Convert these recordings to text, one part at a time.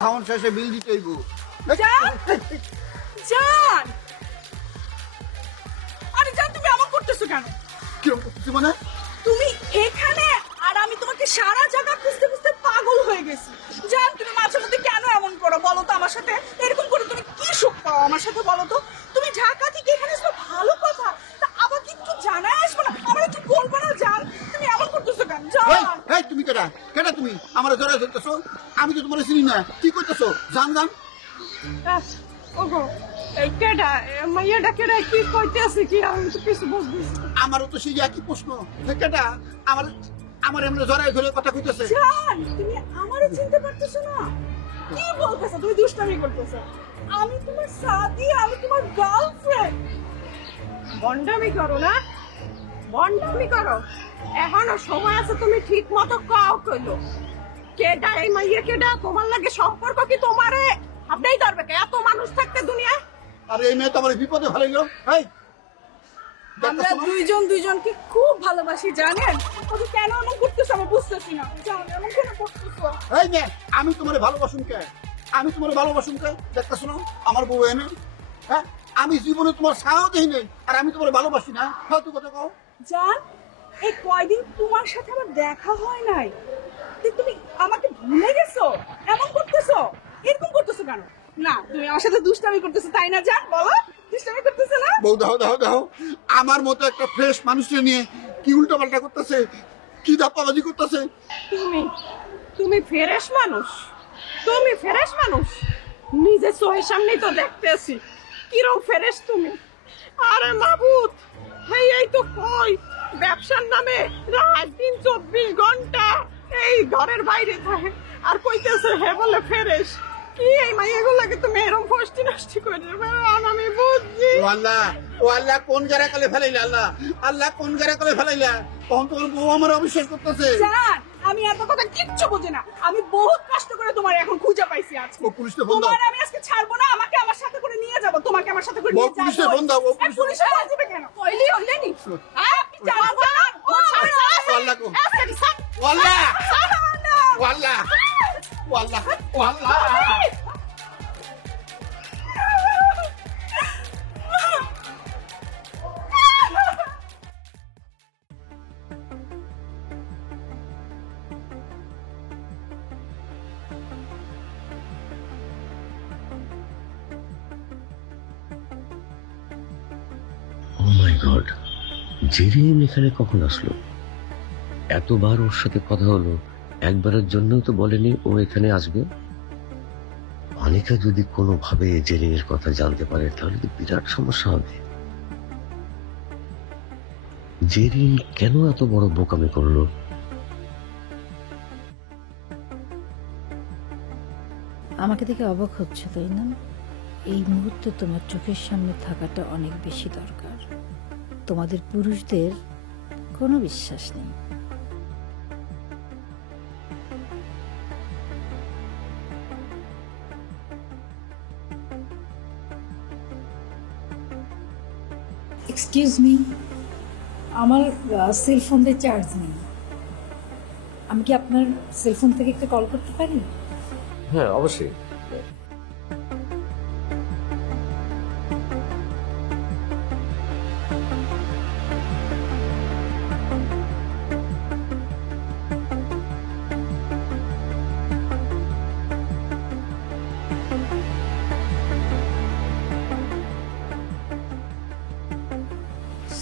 খাওয়ান শেষে বিল দিতে হইব। জান জান আরে জান তুমি এমন করতেছো কেন? কিরকম করতেছি মানে? তুমি এখানে আর আমি তোমাকে সারা জায়গা খুঁজতে খুঁজতে পাগল হয়ে গেছি। জান তুমি মাঝে মধ্যে কেন এমন করো বলো তো আমার সাথে? এরকম করে তুমি কি সুখ পাও আমার সাথে বলো তো? তুমি ঢাকা থেকে এখানে এসো ভালো কথা, তা আবার কিন্তু জানাই আসবো না, আমার একটু বলবো না? জান তুমি এমন করতেছো কেন? এই, জান এই, তুমি কেডা কেডা তুমি আমার জড়াই ধরতেছো? আমি তো তোমার চিনি না, কি করতেছো? জান জান ওগো এই কেডা মাইয়াটা কেডা কি কইতেছে কি আমি তো কিছু বুঝতেছি না। আমারও তো সেই একই প্রশ্ন। কেডা আমার আমার এমনি জড়াই ধরে কথা কইতেছে? জান তুমি আমারে চিনতে পারতেছো না? কি বলতেছো? তুমি দুষ্টামি করতেছো। আমি তোমার সাথী, আমি তোমার গার্লফ্রেন্ড। বন্ডামি করো না, বন্ডামি করো। এখনো সময় আছে, তুমি ঠিক মতো কাও কইলো কেডা এই মাইয়া কেডা, তোমার লাগে সম্পর্ক কি তোমারে আপনিই ধরবে কে? এত মানুষ থাকতে দুনিয়ায় আর এই মেয়ে তো আমার বিপদে ফেলাইলো। এই আমরা দুইজনকে খুব ভালোবাসি জানেন। ওকে কেন এমন করতেছো আমি বুঝতেছি না। জান এমন কেন করতেছো? এই মেয়ে, আমি তোমার ভালোবাসুন কে? আমি তোমার ভালোবাসুন কে? দেখতেছো না আমার বউ এনে? হ্যাঁ, আমি জীবনে তোমার ছায়াও দেখি নাই, আর আমি তোমার ভালোবাসি না? ফালতু কথা কও। জান এই কয়দিন তোমার সাথে আমার দেখা হয় নাই, তো তুমি আমাকে ভুলে গেছো? এমন করতেছো, এরকম করতেছো কেন? না তুমি আমার সাথে দুষ্টামি করতেছো তাই না? জান বলো দুষ্টামি করতেছো না? বউ দাও দাও দাও, আমার মতো একটা ফ্রেশ মানুষকে নিয়ে কি উল্টা পাল্টা করতেছে, কি ধাপ্পাবাজি করতেছে। তুমি তুমি ফ্রেশ মানুষ, তুমি ফ্রেশ মানুষ নিজে চোখের সামনেই তো দেখতেছি কিরম ফ্রেশ তুমি। আরে মাবুত এই তো কই ব্যবসার নামে রাত দিন 24 ঘন্টা এই ঘরের বাইরে থাকে আর কইতেছে হে বলে ফ্রেশ। কি এই মাইয়াগুলোকে তুমি এরকম ফষ্টি নষ্টি করে দেবে? আমি বুঝছি। ও আল্লাহ, ও আল্লাহ, কোন গাড়া কলে ফেলাইলা? আল্লাহ আল্লাহ, কোন গাড়া কলে ফেলাইলা? তখন তোমার বউ আমার অবিশ্বাস করতেছে। জান আমি এত কথা কিচ্ছু বুঝি না, আমি বহুত কষ্ট করে তোমার এখন খুঁজে পাইছি আজকে। ও পুলিশে ফোন দাও। তোমার আমি আজকে ছাড়বো না, আমাকে আমার সাথে করে নিয়ে যাব, তোমাকে আমার সাথে করে ও নিয়ে পুলিশে যাব। ফোন দাও, ও পুলিশে- পুলিশে ফোন দিবে কেন? কইলি হইলেনি হ্যাঁ আপনি জানেন না ও ও আল্লাহ গো। ও আল্লাহ, ও আল্লাহ, ও আল্লাহ, ও আল্লাহ। ও মাই গড, জেরিন এখানে কখন আসলো? এতবার ওর সাথে কথা হলো, একবারের জন্যও তো বলেনি ও এখানে আসবে। অনিকা যদি কোনোভাবে জেরিনের কথা জানতে পারে তাহলে তো বিরাট সমস্যা হবে। জেরিন কেন এত বড় বোকামি করলো? আমাকে দেখে অবাক হচ্ছে তাই না? এই মুহূর্তে তোমার চোখের সামনে থাকাটা অনেক বেশি দরকার। তোমাদের পুরুষদের কোনো বিশ্বাস নেই। এক্সকিউজ মি, আমার সেলফোনে চার্জ নেই। আমি কি আপনার সেলফোন থেকে একটা কল করতে পারি? হ্যাঁ অবশ্যই।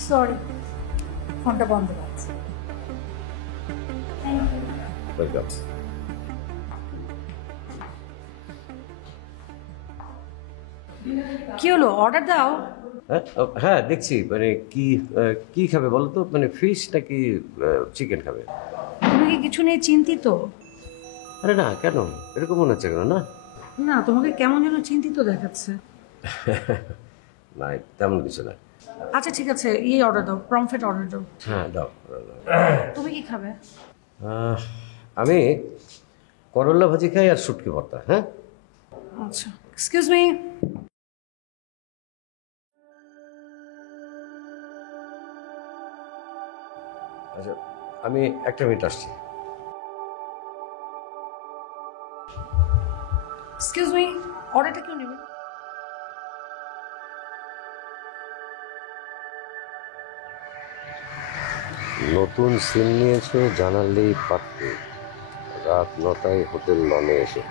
সরি, ফোনটা বন্ধ আছে। ওয়েলকাম। কি হলো, অর্ডার দাও। হ্যাঁ দেখছি, মানে কি কি খাবে বলো তো? মানে ফিশ নাকি চিকেন খাবে? তোমাকে কিছু নিয়ে চিন্তিত? আরে না, কেন এরকম মনে হচ্ছে কেন? না না, তোমাকে কেমন যেন চিন্তিত দেখাচ্ছে। না তেমন কিছু না। আচ্ছা ঠিক আছে, এই অর্ডার দাও, প্রমফেট অর্ডার দাও। হ্যাঁ দাও। তুমি কি খাবে? আমি করলা ভাজি খাই আর শুটকি ভর্তা। হ্যাঁ আচ্ছা, এক্সকিউজ মি। আচ্ছা, আমি একটা মিনিট আসছি। এক্সকিউজ মি, অর্ডারটা কেউ নেবেন? নতুন সিম নিয়েছো জানালেই পারতে। রাত 9টায় হোটেল লনে এসো।